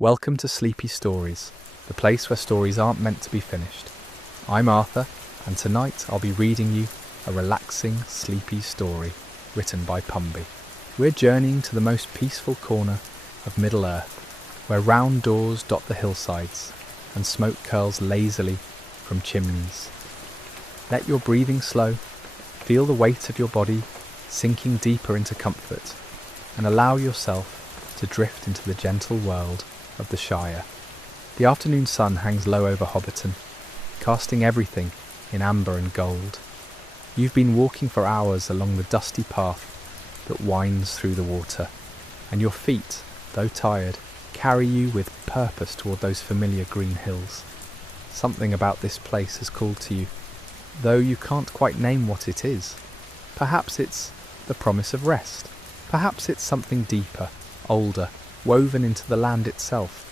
Welcome to Sleepy Stories, the place where stories aren't meant to be finished. I'm Arthur, and tonight I'll be reading you a relaxing, sleepy story written by Pumby. We're journeying to the most peaceful corner of Middle-earth, where round doors dot the hillsides and smoke curls lazily from chimneys. Let your breathing slow, feel the weight of your body sinking deeper into comfort, and allow yourself to drift into the gentle world of the Shire. The afternoon sun hangs low over Hobbiton, casting everything in amber and gold. You've been walking for hours along the dusty path that winds through the water, and your feet, though tired, carry you with purpose toward those familiar green hills. Something about this place has called to you, though you can't quite name what it is. Perhaps it's the promise of rest. Perhaps it's something deeper, older, woven into the land itself.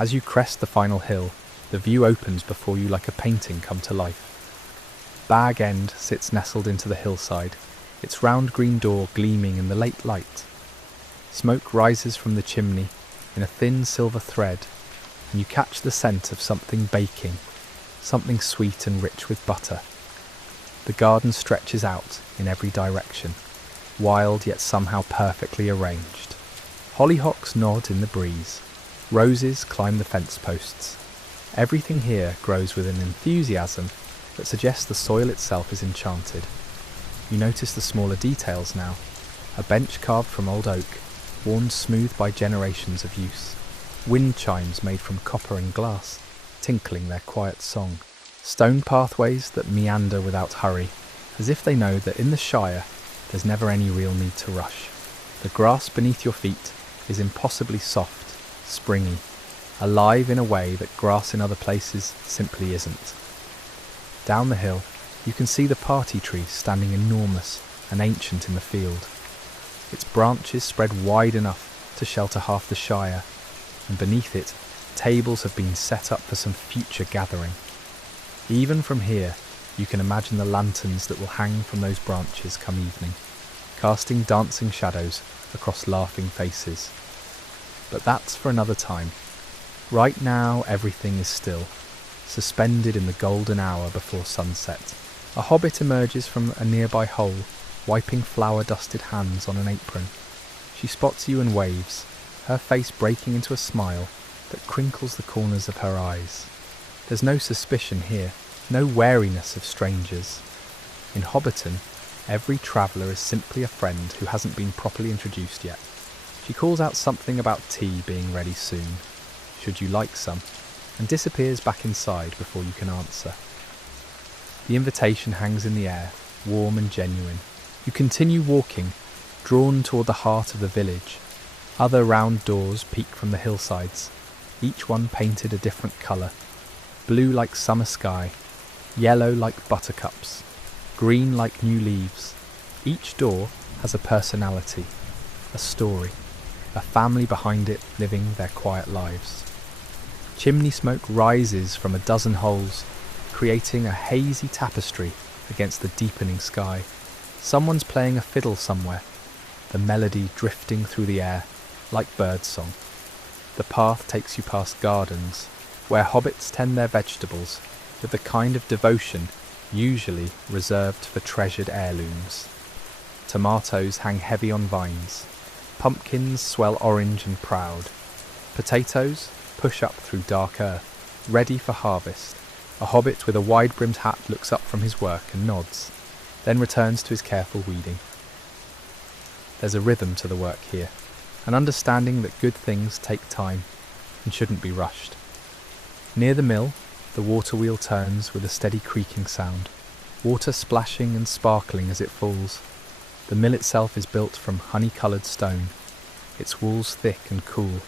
As you crest the final hill, the view opens before you like a painting come to life. Bag End sits nestled into the hillside, its round green door gleaming in the late light. Smoke rises from the chimney in a thin silver thread, and you catch the scent of something baking, something sweet and rich with butter. The garden stretches out in every direction, wild yet somehow perfectly arranged. Hollyhocks nod in the breeze. Roses climb the fence posts. Everything here grows with an enthusiasm that suggests the soil itself is enchanted. You notice the smaller details now. A bench carved from old oak, worn smooth by generations of use. Wind chimes made from copper and glass, tinkling their quiet song. Stone pathways that meander without hurry, as if they know that in the Shire there's never any real need to rush. The grass beneath your feet is impossibly soft, springy, alive in a way that grass in other places simply isn't. Down the hill, you can see the party tree standing enormous and ancient in the field. Its branches spread wide enough to shelter half the Shire, and beneath it, tables have been set up for some future gathering. Even from here, you can imagine the lanterns that will hang from those branches come evening, casting dancing shadows across laughing faces. But that's for another time. Right now everything is still, suspended in the golden hour before sunset. A hobbit emerges from a nearby hole, wiping flour-dusted hands on an apron. She spots you and waves, her face breaking into a smile that crinkles the corners of her eyes. There's no suspicion here, no wariness of strangers. In Hobbiton, every traveller is simply a friend who hasn't been properly introduced yet. She calls out something about tea being ready soon, should you like some, and disappears back inside before you can answer. The invitation hangs in the air, warm and genuine. You continue walking, drawn toward the heart of the village. Other round doors peek from the hillsides, each one painted a different colour. Blue like summer sky, yellow like buttercups, green like new leaves. Each door has a personality, a story, a family behind it living their quiet lives. Chimney smoke rises from a dozen holes, creating a hazy tapestry against the deepening sky. Someone's playing a fiddle somewhere, the melody drifting through the air like birdsong. The path takes you past gardens, where hobbits tend their vegetables with the kind of devotion usually reserved for treasured heirlooms. Tomatoes hang heavy on vines. Pumpkins swell orange and proud. Potatoes push up through dark earth, ready for harvest. A hobbit with a wide-brimmed hat looks up from his work and nods, then returns to his careful weeding. There's a rhythm to the work here, an understanding that good things take time and shouldn't be rushed. Near the mill, the water wheel turns with a steady creaking sound, water splashing and sparkling as it falls. The mill itself is built from honey-coloured stone, its walls thick and cool.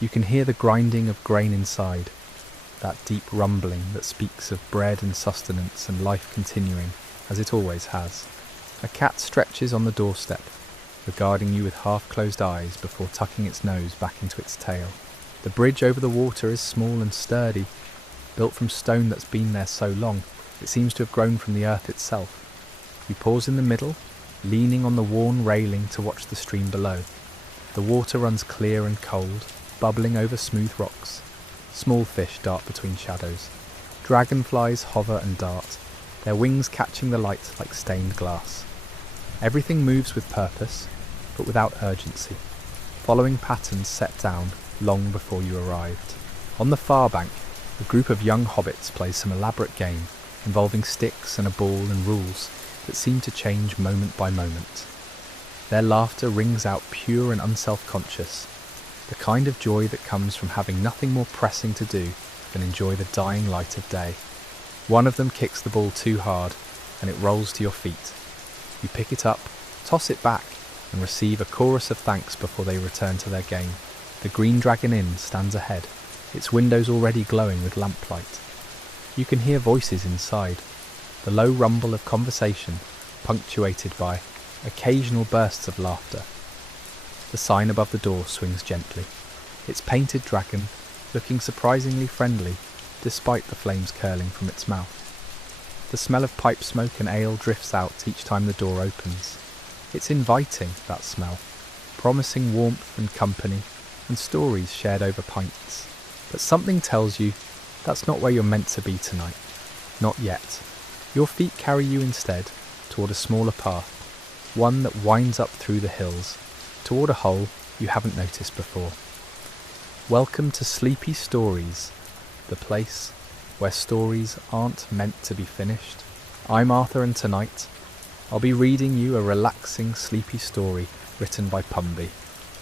You can hear the grinding of grain inside, that deep rumbling that speaks of bread and sustenance and life continuing, as it always has. A cat stretches on the doorstep, regarding you with half-closed eyes before tucking its nose back into its tail. The bridge over the water is small and sturdy, built from stone that's been there so long, it seems to have grown from the earth itself. You pause in the middle, leaning on the worn railing to watch the stream below. The water runs clear and cold, bubbling over smooth rocks. Small fish dart between shadows. Dragonflies hover and dart, their wings catching the light like stained glass. Everything moves with purpose, but without urgency, following patterns set down long before you arrived. On the far bank, a group of young hobbits plays some elaborate game involving sticks and a ball and rules that seem to change moment by moment. Their laughter rings out pure and unself-conscious, the kind of joy that comes from having nothing more pressing to do than enjoy the dying light of day. One of them kicks the ball too hard, and it rolls to your feet. You pick it up, toss it back, and receive a chorus of thanks before they return to their game. The Green Dragon Inn stands ahead, its windows already glowing with lamplight. You can hear voices inside, the low rumble of conversation, punctuated by occasional bursts of laughter. The sign above the door swings gently, its painted dragon looking surprisingly friendly despite the flames curling from its mouth. The smell of pipe smoke and ale drifts out each time the door opens. It's inviting, that smell, promising warmth and company and stories shared over pints. But something tells you that's not where you're meant to be tonight. Not yet. Your feet carry you instead toward a smaller path, one that winds up through the hills, toward a hole you haven't noticed before. Welcome to Sleepy Stories, the place where stories aren't meant to be finished. I'm Arthur, and tonight I'll be reading you a relaxing, sleepy story written by Pumby.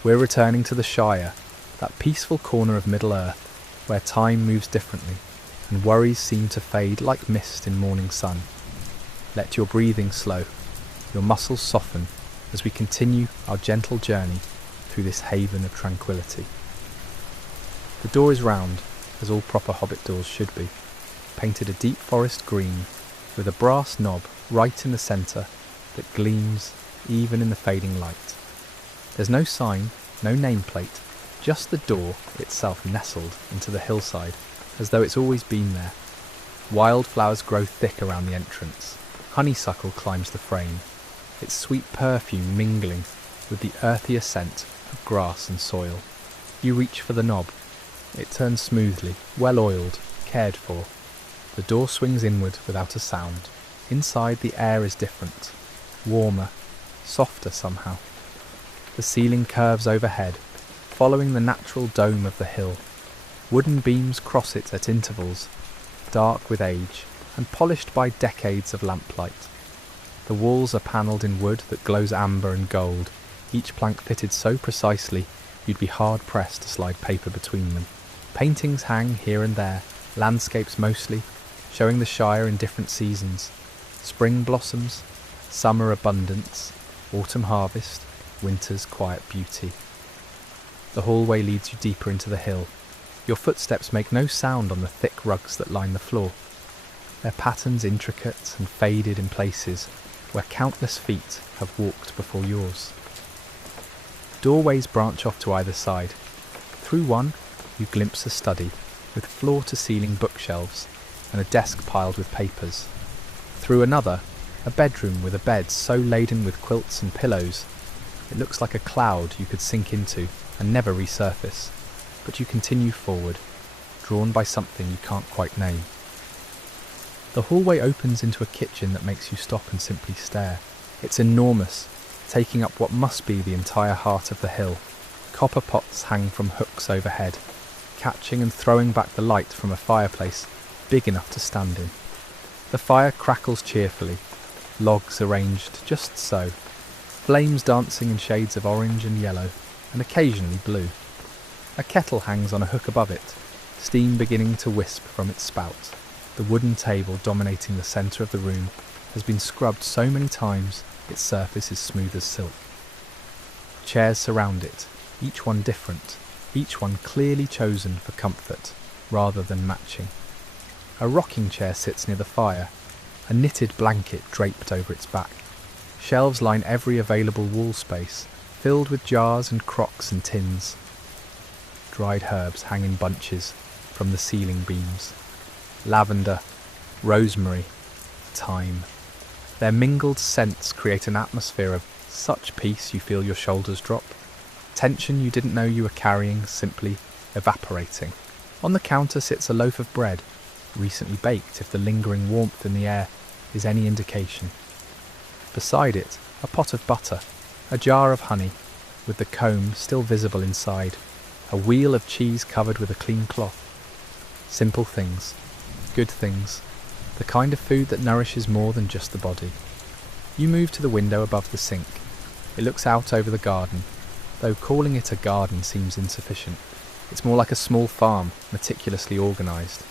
We're returning to the Shire, that peaceful corner of Middle-earth where time moves differently and worries seem to fade like mist in morning sun. Let your breathing slow, your muscles soften as we continue our gentle journey through this haven of tranquility. The door is round, as all proper hobbit doors should be, painted a deep forest green with a brass knob right in the centre that gleams even in the fading light. There's no sign, no nameplate, just the door itself nestled into the hillside as though it's always been there. Wildflowers grow thick around the entrance. Honeysuckle climbs the frame, its sweet perfume mingling with the earthier scent of grass and soil. You reach for the knob. It turns smoothly, well oiled, cared for. The door swings inward without a sound. Inside the air is different, warmer, softer somehow. The ceiling curves overhead, following the natural dome of the hill. Wooden beams cross it at intervals, dark with age and polished by decades of lamplight. The walls are panelled in wood that glows amber and gold, each plank fitted so precisely you'd be hard-pressed to slide paper between them. Paintings hang here and there, landscapes mostly, showing the Shire in different seasons. Spring blossoms, summer abundance, autumn harvest, winter's quiet beauty. The hallway leads you deeper into the hill. Your footsteps make no sound on the thick rugs that line the floor, their patterns intricate and faded in places where countless feet have walked before yours. Doorways branch off to either side. Through one, you glimpse a study with floor-to-ceiling bookshelves and a desk piled with papers. Through another, a bedroom with a bed so laden with quilts and pillows it looks like a cloud you could sink into and never resurface, but you continue forward, drawn by something you can't quite name. The hallway opens into a kitchen that makes you stop and simply stare. It's enormous, taking up what must be the entire heart of the hill. Copper pots hang from hooks overhead, catching and throwing back the light from a fireplace big enough to stand in. The fire crackles cheerfully, logs arranged just so, flames dancing in shades of orange and yellow, and occasionally blue. A kettle hangs on a hook above it, steam beginning to wisp from its spout. The wooden table dominating the centre of the room has been scrubbed so many times its surface is smooth as silk. Chairs surround it, each one different, each one clearly chosen for comfort rather than matching. A rocking chair sits near the fire, a knitted blanket draped over its back. Shelves line every available wall space, filled with jars and crocks and tins. Dried herbs hang in bunches from the ceiling beams. Lavender, rosemary, thyme. Their mingled scents create an atmosphere of such peace you feel your shoulders drop. Tension you didn't know you were carrying simply evaporating. On the counter sits a loaf of bread, recently baked if the lingering warmth in the air is any indication. Beside it, a pot of butter, a jar of honey, with the comb still visible inside, a wheel of cheese covered with a clean cloth. Simple things, good things, the kind of food that nourishes more than just the body. You move to the window above the sink. It looks out over the garden, though calling it a garden seems insufficient. It's more like a small farm, meticulously organised.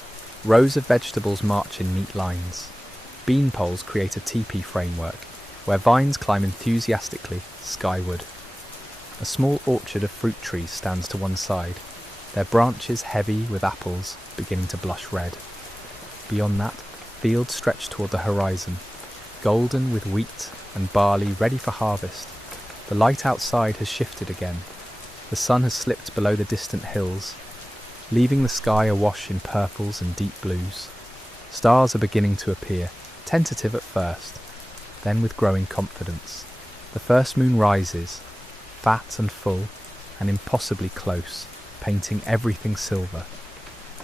Rows of vegetables march in neat lines. Bean poles create a teepee framework, where vines climb enthusiastically skyward. A small orchard of fruit trees stands to one side, their branches heavy with apples beginning to blush red. Beyond that, fields stretch toward the horizon, golden with wheat and barley ready for harvest. The light outside has shifted again. The sun has slipped below the distant hills, leaving the sky awash in purples and deep blues. Stars are beginning to appear, tentative at first, then with growing confidence. The first moon rises, fat and full, and impossibly close, painting everything silver.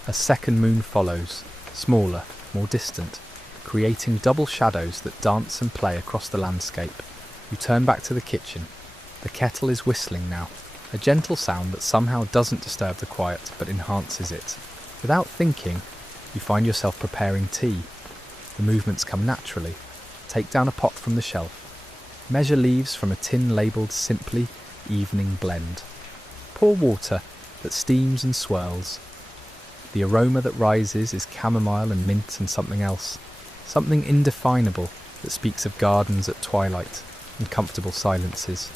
A second moon follows, smaller, more distant, creating double shadows that dance and play across the landscape. You turn back to the kitchen. The kettle is whistling now, a gentle sound that somehow doesn't disturb the quiet but enhances it. Without thinking, you find yourself preparing tea. The movements come naturally. Take down a pot from the shelf. Measure leaves from a tin labelled simply evening blend. Pour water that steams and swirls. The aroma that rises is chamomile and mint and something else. Something indefinable that speaks of gardens at twilight and comfortable silences.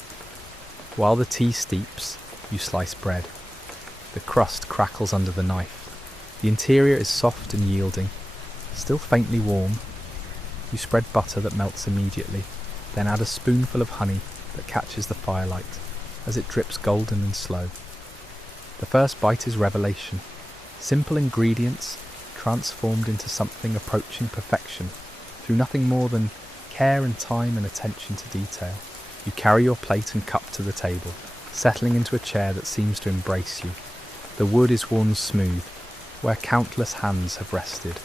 While the tea steeps, you slice bread. The crust crackles under the knife. The interior is soft and yielding, still faintly warm. You spread butter that melts immediately, then add a spoonful of honey that catches the firelight as it drips golden and slow. The first bite is revelation. Simple ingredients transformed into something approaching perfection through nothing more than care and time and attention to detail. You carry your plate and cup to the table, settling into a chair that seems to embrace you. The wood is worn smooth, where countless hands have rested.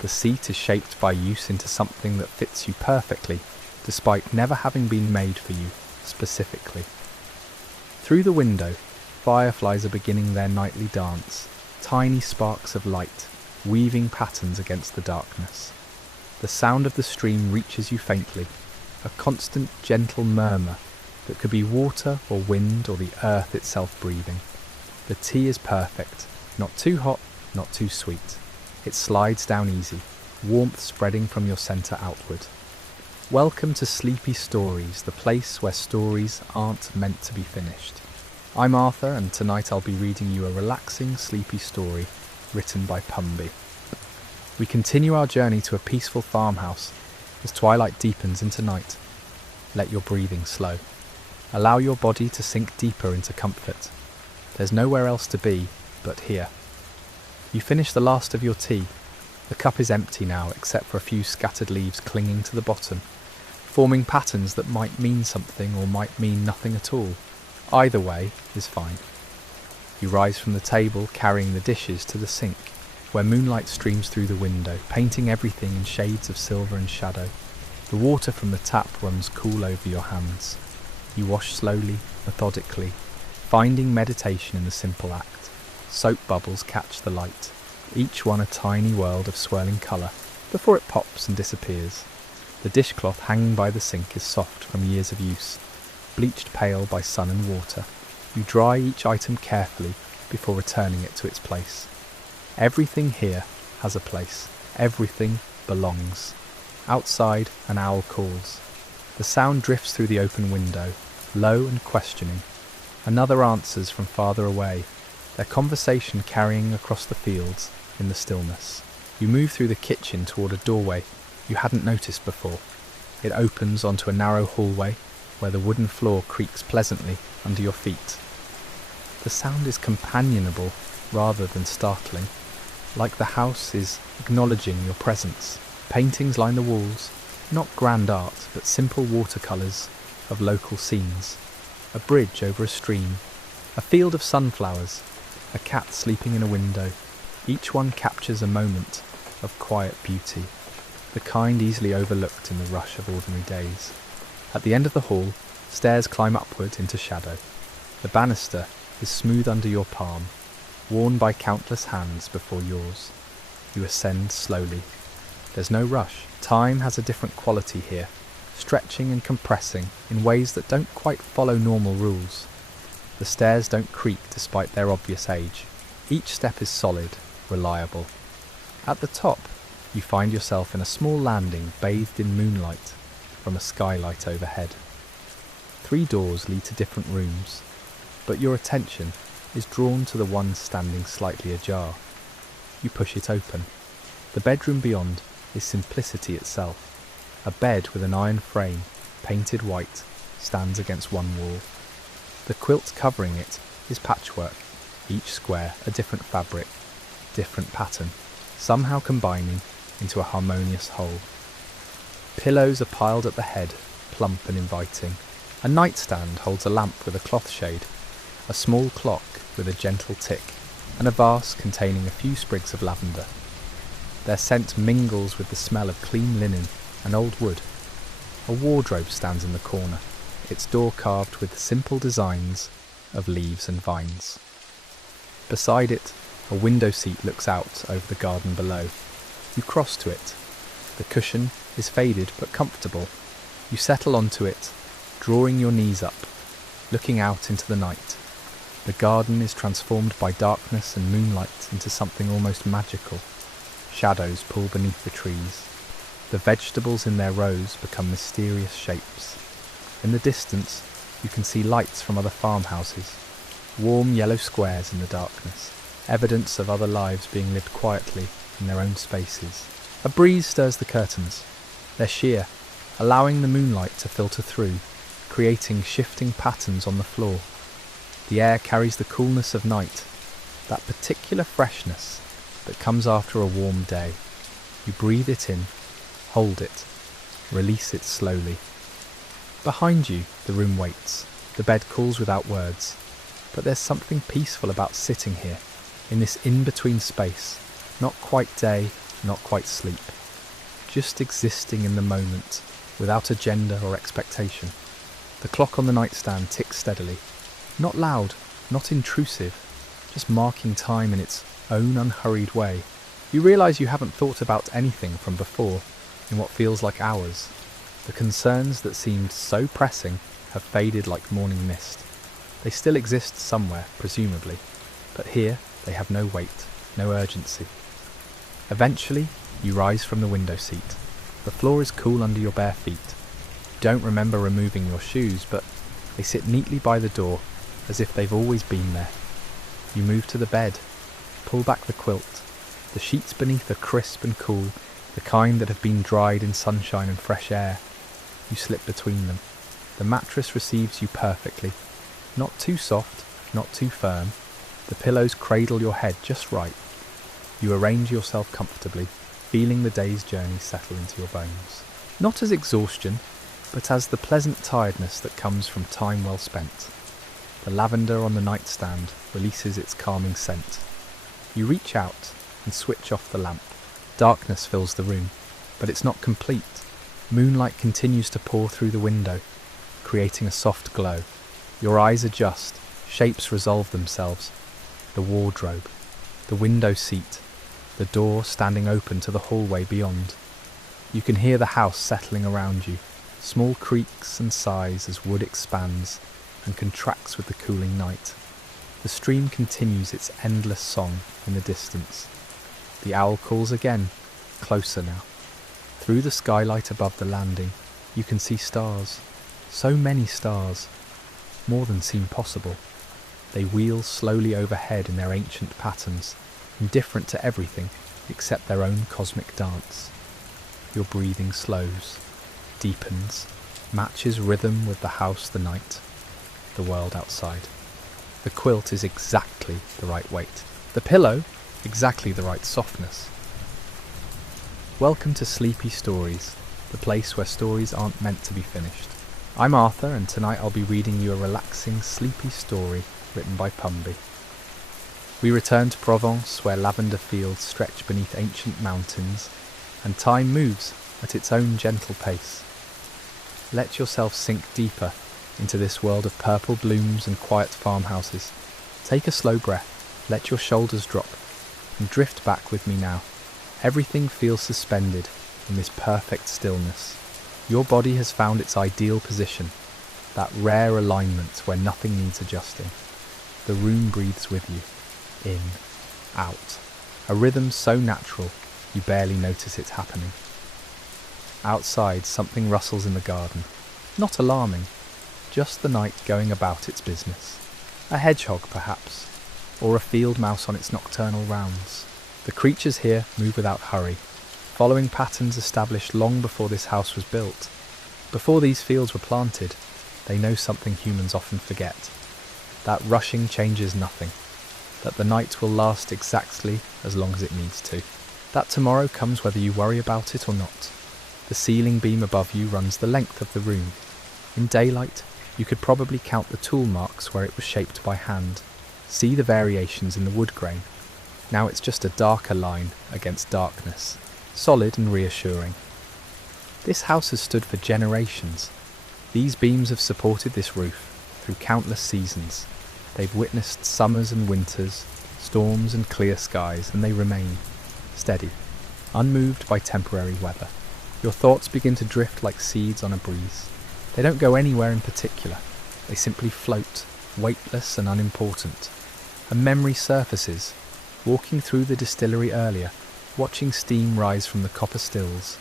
The seat is shaped by use into something that fits you perfectly, despite never having been made for you specifically. Through the window, fireflies are beginning their nightly dance, tiny sparks of light, weaving patterns against the darkness. The sound of the stream reaches you faintly, a constant gentle murmur that could be water or wind or the earth itself breathing. The tea is perfect, not too hot, not too sweet. It slides down easy, warmth spreading from your centre outward. Welcome to Sleepy Stories, the place where stories aren't meant to be finished. I'm Arthur, and tonight I'll be reading you a relaxing, sleepy story written by Pumby. We continue our journey to a peaceful farmhouse as twilight deepens into night. Let your breathing slow. Allow your body to sink deeper into comfort. There's nowhere else to be but here. You finish the last of your tea. The cup is empty now, except for a few scattered leaves clinging to the bottom, forming patterns that might mean something or might mean nothing at all. Either way is fine. You rise from the table, carrying the dishes to the sink, where moonlight streams through the window, painting everything in shades of silver and shadow. The water from the tap runs cool over your hands. You wash slowly, methodically, finding meditation in the simple act. Soap bubbles catch the light, each one a tiny world of swirling colour, before it pops and disappears. The dishcloth hanging by the sink is soft from years of use, bleached pale by sun and water. You dry each item carefully before returning it to its place. Everything here has a place. Everything belongs. Outside, an owl calls. The sound drifts through the open window, low and questioning. Another answers from farther away, their conversation carrying across the fields in the stillness. You move through the kitchen toward a doorway you hadn't noticed before. It opens onto a narrow hallway where the wooden floor creaks pleasantly under your feet. The sound is companionable rather than startling, like the house is acknowledging your presence. Paintings line the walls, not grand art, but simple watercolours of local scenes. A bridge over a stream, a field of sunflowers, a cat sleeping in a window. Each one captures a moment of quiet beauty, the kind easily overlooked in the rush of ordinary days. At the end of the hall, stairs climb upward into shadow. The banister is smooth under your palm, worn by countless hands before yours. You ascend slowly. There's no rush. Time has a different quality here, stretching and compressing in ways that don't quite follow normal rules. The stairs don't creak despite their obvious age. Each step is solid, reliable. At the top, you find yourself in a small landing bathed in moonlight from a skylight overhead. 3 doors lead to different rooms, but your attention is drawn to the one standing slightly ajar. You push it open. The bedroom beyond is simplicity itself. A bed with an iron frame, painted white, stands against one wall. The quilt covering it is patchwork, each square a different fabric, different pattern, somehow combining into a harmonious whole. Pillows are piled at the head, plump and inviting. A nightstand holds a lamp with a cloth shade, a small clock with a gentle tick, and a vase containing a few sprigs of lavender. Their scent mingles with the smell of clean linen and old wood. A wardrobe stands in the corner, its door carved with simple designs of leaves and vines. Beside it, a window seat looks out over the garden below. You cross to it. The cushion is faded but comfortable. You settle onto it, drawing your knees up, looking out into the night. The garden is transformed by darkness and moonlight into something almost magical. Shadows pull beneath the trees. The vegetables in their rows become mysterious shapes. In the distance, you can see lights from other farmhouses, warm yellow squares in the darkness, evidence of other lives being lived quietly in their own spaces. A breeze stirs the curtains. They're sheer, allowing the moonlight to filter through, creating shifting patterns on the floor. The air carries the coolness of night, that particular freshness that comes after a warm day. You breathe it in, hold it, release it slowly. Behind you, the room waits. The bed calls without words. But there's something peaceful about sitting here, in this in-between space, not quite day, not quite sleep. Just existing in the moment, without agenda or expectation. The clock on the nightstand ticks steadily. Not loud, not intrusive, just marking time in its own unhurried way. You realise you haven't thought about anything from before, in what feels like hours. The concerns that seemed so pressing have faded like morning mist. They still exist somewhere, presumably, but here they have no weight, no urgency. Eventually, you rise from the window seat. The floor is cool under your bare feet. You don't remember removing your shoes, but they sit neatly by the door, as if they've always been there. You move to the bed, pull back the quilt. The sheets beneath are crisp and cool, the kind that have been dried in sunshine and fresh air. You slip between them. The mattress receives you perfectly. Not too soft, not too firm. The pillows cradle your head just right. You arrange yourself comfortably, feeling the day's journey settle into your bones. Not as exhaustion, but as the pleasant tiredness that comes from time well spent. The lavender on the nightstand releases its calming scent. You reach out and switch off the lamp. Darkness fills the room, but it's not complete. Moonlight continues to pour through the window, creating a soft glow. Your eyes adjust, shapes resolve themselves. The wardrobe, the window seat, the door standing open to the hallway beyond. You can hear the house settling around you, small creaks and sighs as wood expands and contracts with the cooling night. The stream continues its endless song in the distance. The owl calls again, closer now. Through the skylight above the landing, you can see stars. So many stars, more than seem possible. They wheel slowly overhead in their ancient patterns, indifferent to everything except their own cosmic dance. Your breathing slows, deepens, matches rhythm with the house, the night, the world outside. The quilt is exactly the right weight. The pillow, exactly the right softness. Welcome to Sleepy Stories, the place where stories aren't meant to be finished. I'm Arthur, and tonight I'll be reading you a relaxing, sleepy story written by Pumby. We return to Provence, where lavender fields stretch beneath ancient mountains, and time moves at its own gentle pace. Let yourself sink deeper into this world of purple blooms and quiet farmhouses. Take a slow breath, let your shoulders drop, and drift back with me now. Everything feels suspended in this perfect stillness. Your body has found its ideal position, that rare alignment where nothing needs adjusting. The room breathes with you, in, out, a rhythm so natural you barely notice it happening. Outside, something rustles in the garden. Not alarming, just the night going about its business. A hedgehog, perhaps, or a field mouse on its nocturnal rounds. The creatures here move without hurry, following patterns established long before this house was built. Before these fields were planted, they know something humans often forget. That rushing changes nothing, that the night will last exactly as long as it needs to, that tomorrow comes whether you worry about it or not. The ceiling beam above you runs the length of the room. In daylight, you could probably count the tool marks where it was shaped by hand, see the variations in the wood grain. Now it's just a darker line against darkness, solid and reassuring. This house has stood for generations. These beams have supported this roof through countless seasons. They've witnessed summers and winters, storms and clear skies, and they remain steady, unmoved by temporary weather. Your thoughts begin to drift like seeds on a breeze. They don't go anywhere in particular. They simply float, weightless and unimportant. A memory surfaces, walking through the distillery earlier, watching steam rise from the copper stills,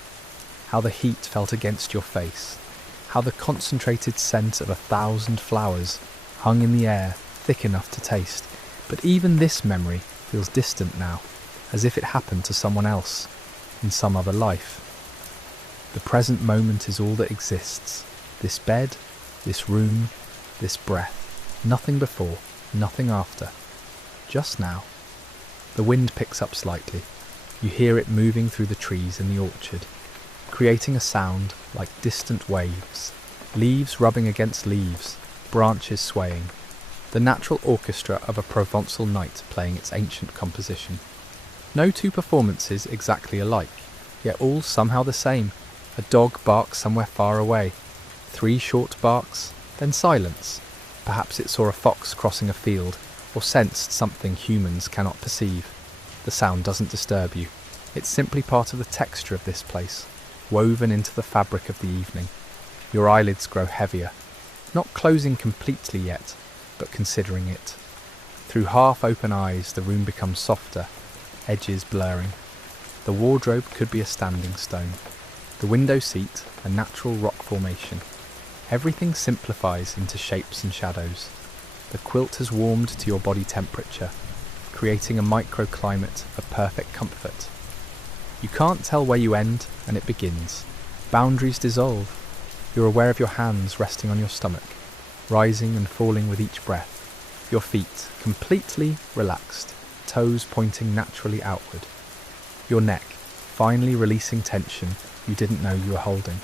how the heat felt against your face, how the concentrated scent of 1,000 flowers hung in the air, thick enough to taste. But even this memory feels distant now, as if it happened to someone else, in some other life. The present moment is all that exists. This bed, this room, this breath. Nothing before, nothing after. Just now. The wind picks up slightly. You hear it moving through the trees in the orchard, creating a sound like distant waves, leaves rubbing against leaves, branches swaying. The natural orchestra of a Provençal night playing its ancient composition. No two performances exactly alike, yet all somehow the same. A dog barks somewhere far away. 3 short barks, then silence. Perhaps it saw a fox crossing a field, or sensed something humans cannot perceive. The sound doesn't disturb you. It's simply part of the texture of this place, woven into the fabric of the evening. Your eyelids grow heavier, not closing completely yet, but considering it. Through half-open eyes, the room becomes softer, edges blurring. The wardrobe could be a standing stone. The window seat, a natural rock formation. Everything simplifies into shapes and shadows. The quilt has warmed to your body temperature, creating a microclimate of perfect comfort. You can't tell where you end and it begins. Boundaries dissolve. You're aware of your hands resting on your stomach, rising and falling with each breath. Your feet completely relaxed, toes pointing naturally outward. Your neck finally releasing tension you didn't know you were holding.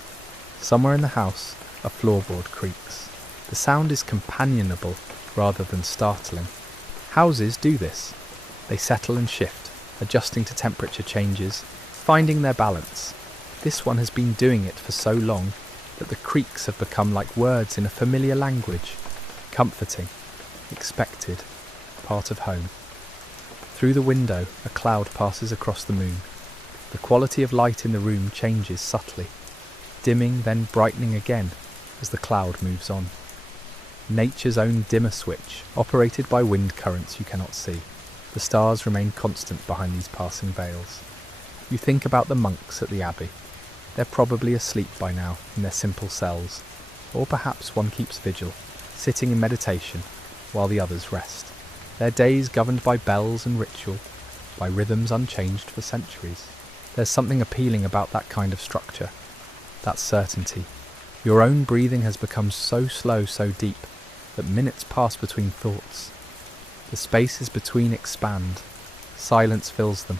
Somewhere in the house, a floorboard creaks. The sound is companionable rather than startling. Houses do this. They settle and shift, adjusting to temperature changes, finding their balance. This one has been doing it for so long that the creaks have become like words in a familiar language. Comforting, expected, part of home. Through the window, a cloud passes across the moon. The quality of light in the room changes subtly, dimming then brightening again as the cloud moves on. Nature's own dimmer switch, operated by wind currents you cannot see. The stars remain constant behind these passing veils. You think about the monks at the abbey. They're probably asleep by now in their simple cells, or perhaps one keeps vigil, sitting in meditation while the others rest. Their days governed by bells and ritual, by rhythms unchanged for centuries. There's something appealing about that kind of structure, that certainty. Your own breathing has become so slow, so deep, that minutes pass between thoughts. The spaces between expand. Silence fills them.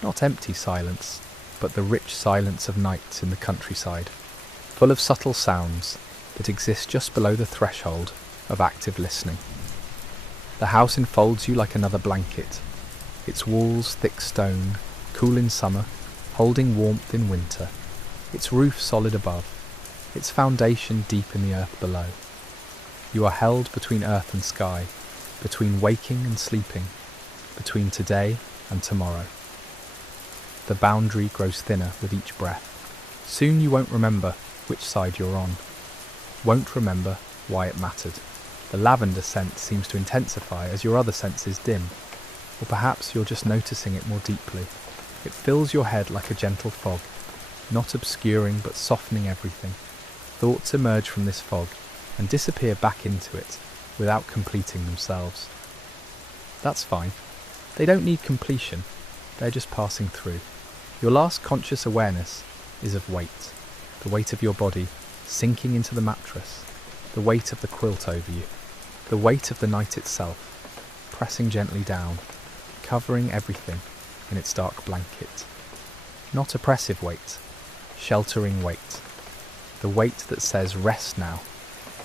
Not empty silence, but the rich silence of night in the countryside, full of subtle sounds that exist just below the threshold of active listening. The house enfolds you like another blanket, its walls thick stone, cool in summer, holding warmth in winter, its roof solid above, its foundation deep in the earth below. You are held between earth and sky, between waking and sleeping, between today and tomorrow. The boundary grows thinner with each breath. Soon you won't remember which side you're on, won't remember why it mattered. The lavender scent seems to intensify as your other senses dim, or perhaps you're just noticing it more deeply. It fills your head like a gentle fog, not obscuring but softening everything. Thoughts emerge from this fog and disappear back into it without completing themselves. That's fine. They don't need completion, they're just passing through. Your last conscious awareness is of weight, the weight of your body sinking into the mattress, the weight of the quilt over you, the weight of the night itself, pressing gently down, covering everything in its dark blanket. Not oppressive weight, sheltering weight, the weight that says rest now,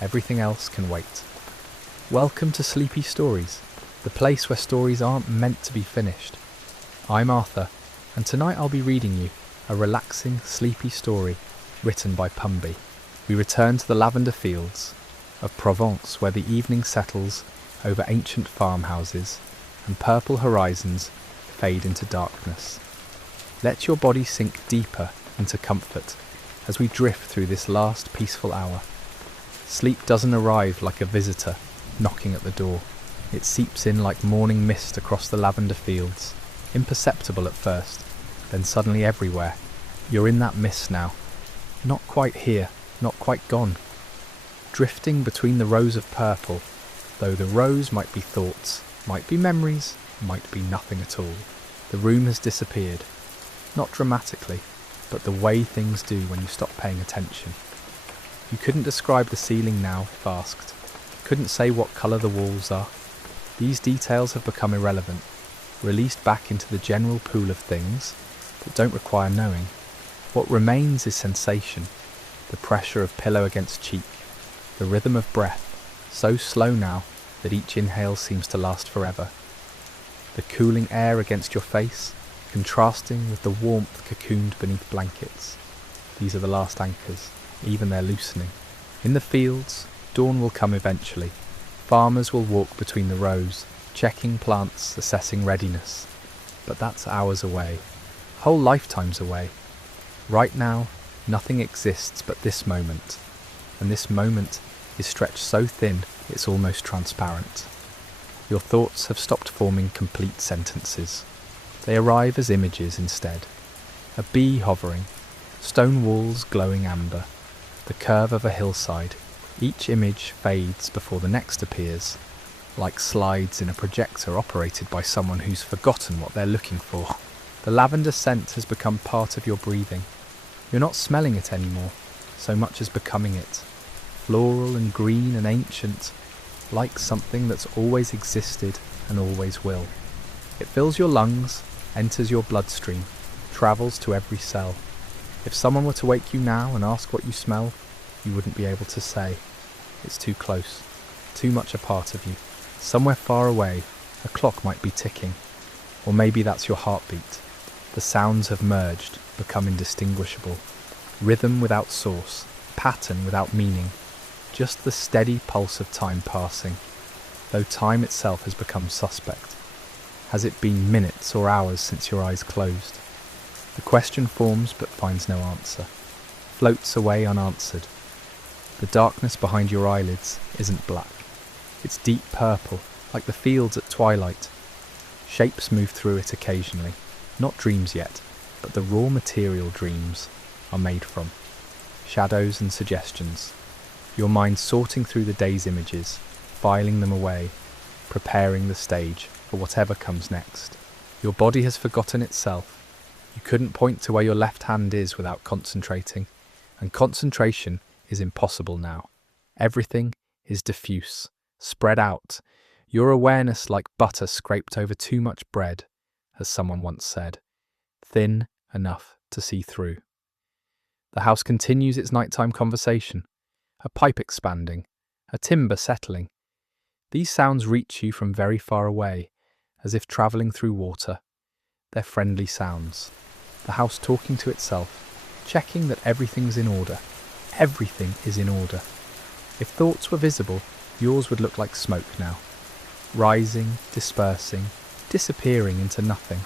everything else can wait. Welcome to Sleepy Stories, the place where stories aren't meant to be finished. I'm Arthur, and tonight I'll be reading you a relaxing, sleepy story written by Pumby. We return to the lavender fields of Provence, where the evening settles over ancient farmhouses and purple horizons fade into darkness. Let your body sink deeper into comfort as we drift through this last peaceful hour. Sleep doesn't arrive like a visitor knocking at the door. It seeps in like morning mist across the lavender fields, imperceptible at first, then suddenly everywhere. You're in that mist now. Not quite here, not quite gone. Drifting between the rows of purple, though the rows might be thoughts, might be memories, might be nothing at all. The room has disappeared. Not dramatically, but the way things do when you stop paying attention. You couldn't describe the ceiling now if asked. Couldn't say what colour the walls are. These details have become irrelevant, released back into the general pool of things that don't require knowing. What remains is sensation, the pressure of pillow against cheek, the rhythm of breath, so slow now that each inhale seems to last forever. The cooling air against your face, contrasting with the warmth cocooned beneath blankets. These are the last anchors, even they're loosening. In the fields, dawn will come eventually. Farmers will walk between the rows, checking plants, assessing readiness. But that's hours away, whole lifetimes away. Right now, nothing exists but this moment, and this moment is stretched so thin it's almost transparent. Your thoughts have stopped forming complete sentences. They arrive as images instead. A bee hovering, stone walls glowing amber, the curve of a hillside. Each image fades before the next appears, like slides in a projector operated by someone who's forgotten what they're looking for. The lavender scent has become part of your breathing. You're not smelling it anymore, so much as becoming it. Floral and green and ancient, like something that's always existed and always will. It fills your lungs, enters your bloodstream, travels to every cell. If someone were to wake you now and ask what you smell, you wouldn't be able to say. It's too close, too much a part of you. Somewhere far away, a clock might be ticking, or maybe that's your heartbeat. The sounds have merged, become indistinguishable. Rhythm without source, pattern without meaning, just the steady pulse of time passing, though time itself has become suspect. Has it been minutes or hours since your eyes closed? The question forms but finds no answer, floats away unanswered. The darkness behind your eyelids isn't black. It's deep purple, like the fields at twilight. Shapes move through it occasionally, not dreams yet, but the raw material dreams are made from. Shadows and suggestions. Your mind sorting through the day's images, filing them away, preparing the stage for whatever comes next. Your body has forgotten itself. You couldn't point to where your left hand is without concentrating, and concentration is impossible now. Everything is diffuse, spread out, your awareness like butter scraped over too much bread, as someone once said, thin enough to see through. The house continues its nighttime conversation, a pipe expanding, a timber settling. These sounds reach you from very far away, as if travelling through water. They're friendly sounds. The house talking to itself, checking that everything's in order. Everything is in order. If thoughts were visible, yours would look like smoke now. Rising, dispersing, disappearing into nothing.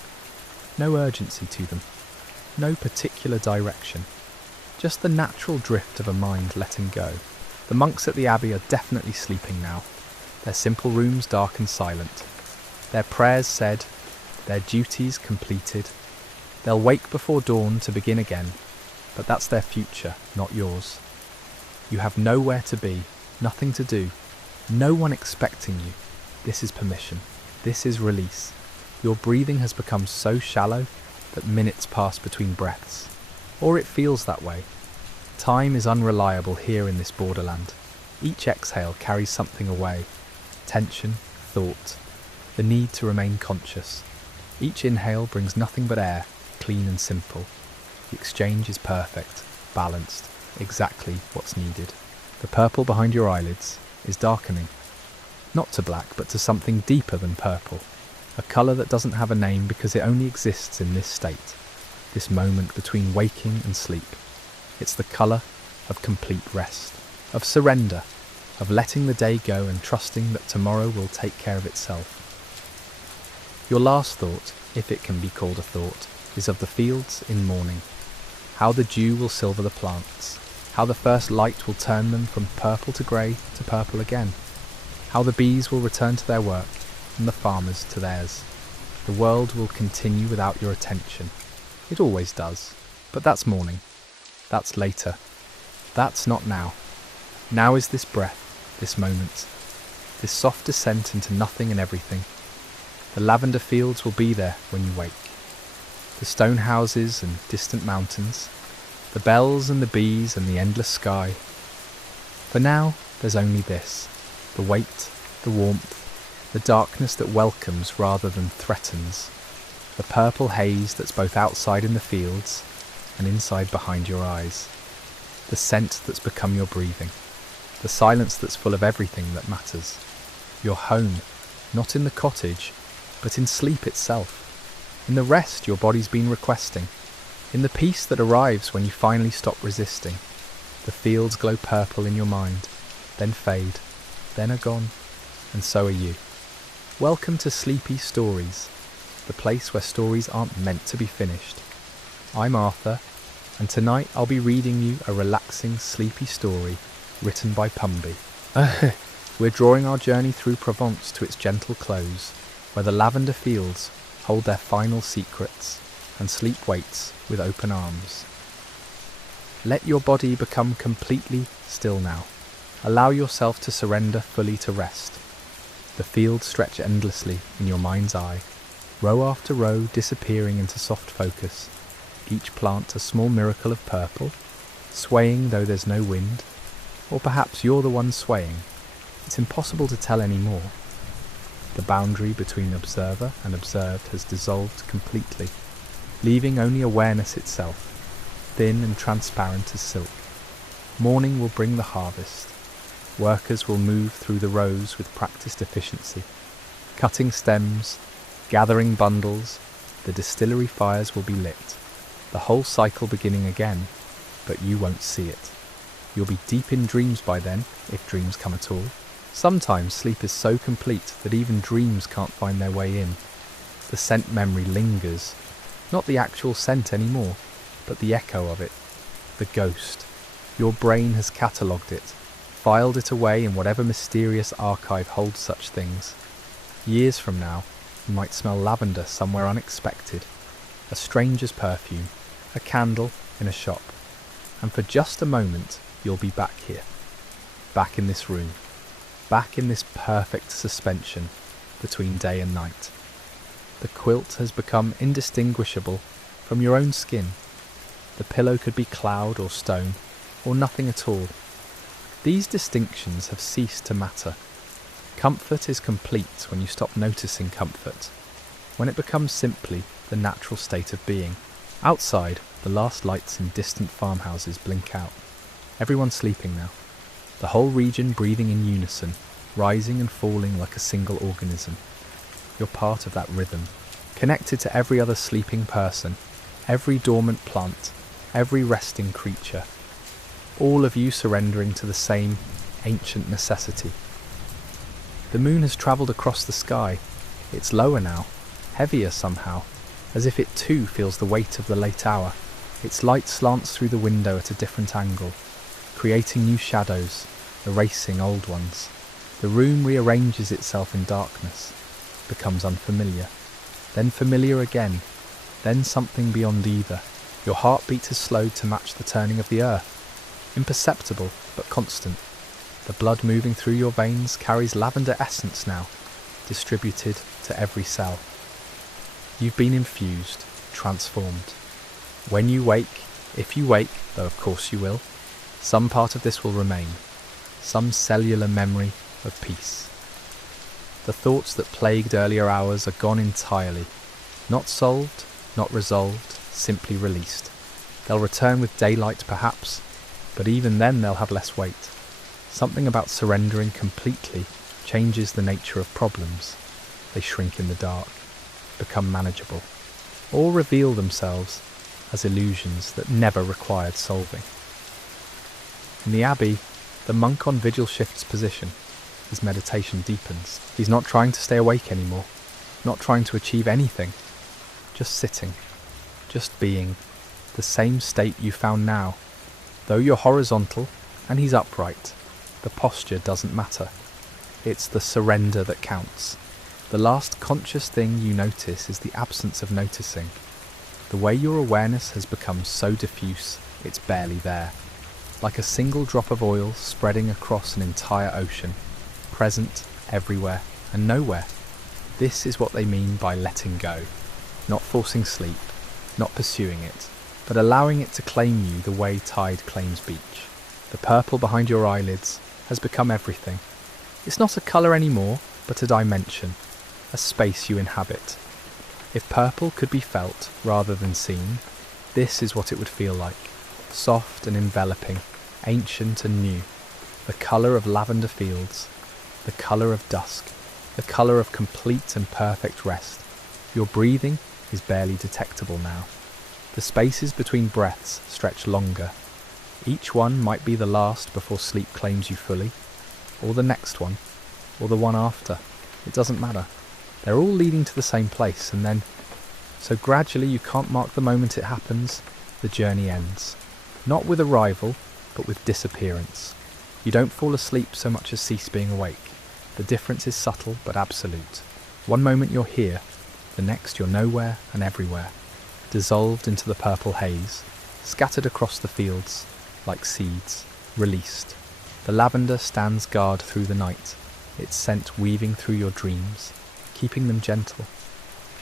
No urgency to them. No particular direction. Just the natural drift of a mind letting go. The monks at the abbey are definitely sleeping now. Their simple rooms dark and silent. Their prayers said, their duties completed. They'll wake before dawn to begin again, but that's their future, not yours. You have nowhere to be, nothing to do, no one expecting you. This is permission. This is release. Your breathing has become so shallow that minutes pass between breaths. Or it feels that way. Time is unreliable here in this borderland. Each exhale carries something away. Tension, thought, the need to remain conscious. Each inhale brings nothing but air, clean and simple. The exchange is perfect, balanced, exactly what's needed. The purple behind your eyelids is darkening. Not to black, but to something deeper than purple. A colour that doesn't have a name because it only exists in this state. This moment between waking and sleep. It's the colour of complete rest, of surrender, of letting the day go and trusting that tomorrow will take care of itself. Your last thought, if it can be called a thought, is of the fields in morning. How the dew will silver the plants. How the first light will turn them from purple to grey to purple again. How the bees will return to their work and the farmers to theirs. The world will continue without your attention. It always does. But that's morning. That's later. That's not now. Now is this breath, this moment, this soft descent into nothing and everything. The lavender fields will be there when you wake. The stone houses and distant mountains, the bells and the bees and the endless sky. For now, there's only this, the weight, the warmth, the darkness that welcomes rather than threatens, the purple haze that's both outside in the fields and inside behind your eyes, the scent that's become your breathing, the silence that's full of everything that matters. Your home, not in the cottage, but in sleep itself, in the rest your body's been requesting, in the peace that arrives when you finally stop resisting. The fields glow purple in your mind, then fade, then are gone, and so are you. Welcome to Sleepy Stories, the place where stories aren't meant to be finished. I'm Arthur, and tonight I'll be reading you a relaxing, sleepy story written by Pumby. We're drawing our journey through Provence to its gentle close, where the lavender fields hold their final secrets and sleep waits with open arms. Let your body become completely still now. Allow yourself to surrender fully to rest. The fields stretch endlessly in your mind's eye, row after row disappearing into soft focus, each plant a small miracle of purple, swaying though there's no wind, or perhaps you're the one swaying. It's impossible to tell any more. The boundary between observer and observed has dissolved completely, leaving only awareness itself, thin and transparent as silk. Morning will bring the harvest. Workers will move through the rows with practiced efficiency, cutting stems, gathering bundles. The distillery fires will be lit, the whole cycle beginning again, but you won't see it. You'll be deep in dreams by then, if dreams come at all. Sometimes sleep is so complete that even dreams can't find their way in. The scent memory lingers, not the actual scent anymore, but the echo of it, the ghost. Your brain has catalogued it, filed it away in whatever mysterious archive holds such things. Years from now, you might smell lavender somewhere unexpected, a stranger's perfume, a candle in a shop, and for just a moment you'll be back here, back in this room, back in this perfect suspension between day and night. The quilt has become indistinguishable from your own skin. The pillow could be cloud or stone, or nothing at all. These distinctions have ceased to matter. Comfort is complete when you stop noticing comfort, when it becomes simply the natural state of being. Outside, the last lights in distant farmhouses blink out. Everyone's sleeping now. The whole region breathing in unison, rising and falling like a single organism. You're part of that rhythm, connected to every other sleeping person, every dormant plant, every resting creature, all of you surrendering to the same ancient necessity. The moon has travelled across the sky. It's lower now, heavier somehow, as if it too feels the weight of the late hour. Its light slants through the window at a different angle, creating new shadows, erasing old ones. The room rearranges itself in darkness, becomes unfamiliar, then familiar again, then something beyond either. Your heartbeat has slowed to match the turning of the earth, imperceptible but constant. The blood moving through your veins carries lavender essence now, distributed to every cell. You've been infused, transformed. When you wake, if you wake, though of course you will, some part of this will remain, some cellular memory of peace. The thoughts that plagued earlier hours are gone entirely, not solved, not resolved, simply released. They'll return with daylight perhaps, but even then they'll have less weight. Something about surrendering completely changes the nature of problems. They shrink in the dark, become manageable, or reveal themselves as illusions that never required solving. In the abbey, the monk on vigil shifts position. His meditation deepens. He's not trying to stay awake anymore, not trying to achieve anything, just sitting, just being, the same state you found now. Though you're horizontal and he's upright, the posture doesn't matter. It's the surrender that counts. The last conscious thing you notice is the absence of noticing. The way your awareness has become so diffuse, it's barely there. Like a single drop of oil spreading across an entire ocean, present everywhere and nowhere. This is what they mean by letting go. Not forcing sleep, not pursuing it, but allowing it to claim you the way tide claims beach. The purple behind your eyelids has become everything. It's not a colour anymore, but a dimension, a space you inhabit. If purple could be felt rather than seen, this is what it would feel like. Soft and enveloping, ancient and new. The colour of lavender fields, the colour of dusk, the colour of complete and perfect rest. Your breathing is barely detectable now. The spaces between breaths stretch longer. Each one might be the last before sleep claims you fully, or the next one, or the one after. It doesn't matter. They're all leading to the same place, and then, so gradually you can't mark the moment it happens, the journey ends. Not with arrival, but with disappearance. You don't fall asleep so much as cease being awake. The difference is subtle but absolute. One moment you're here, the next you're nowhere and everywhere, dissolved into the purple haze, scattered across the fields, like seeds, released. The lavender stands guard through the night, its scent weaving through your dreams, keeping them gentle.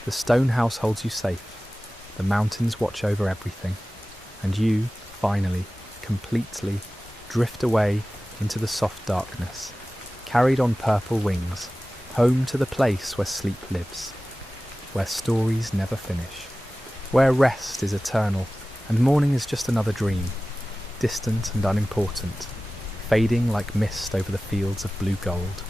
The stone house holds you safe, the mountains watch over everything, and you, finally, completely, drift away into the soft darkness, carried on purple wings, home to the place where sleep lives, where stories never finish, where rest is eternal and morning is just another dream, distant and unimportant, fading like mist over the fields of blue gold.